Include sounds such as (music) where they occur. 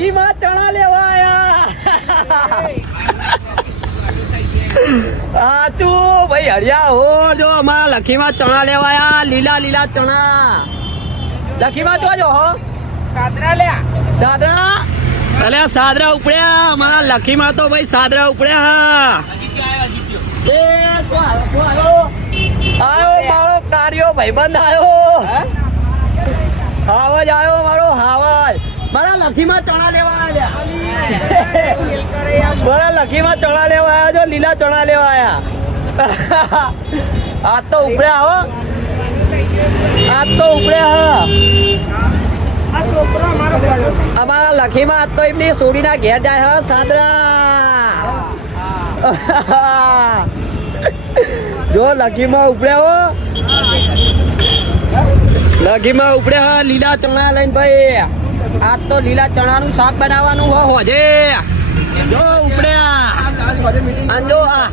લખીમાં ચણા લેવા આયા આચુ ભાઈ હરિયા હો. જો અમારા લખીમાં ચણા લેવા આયા લીલા લીલા ચણા. લખીમાં જો જો હો. સાદરા અલે સાદરા? ઉપડ્યા. અમારા લખીમાં તો ભાઈ સાદરા ઉપડ્યા એ શું હાલો, શું આયો મારો કાર્યો ભાઈબંધ આયો. આયો મારો હાવજ મારા લખીમાં ચણા લેવા આવ્યા ચણા લેવા આવ્યા જો લીલા ચણા લેવા આવ્યા આ (laughs) તો ઉપડ્યા હો. આ તો ઉપડ્યા હા. અમારા લખીમાં આજ તો એમની સોડીના ઘેર જાય હ, સાદરા. (laughs) જો લખીમાં ઉપડ્યા હો. લગીમાં ઉપડ્યા લીલા ચણા લઈને ભાઈ. આજ તો લીલા ચણાનું શાક બનાવવાનું હો હોજે જો. ઉપડ્યા. જો આ.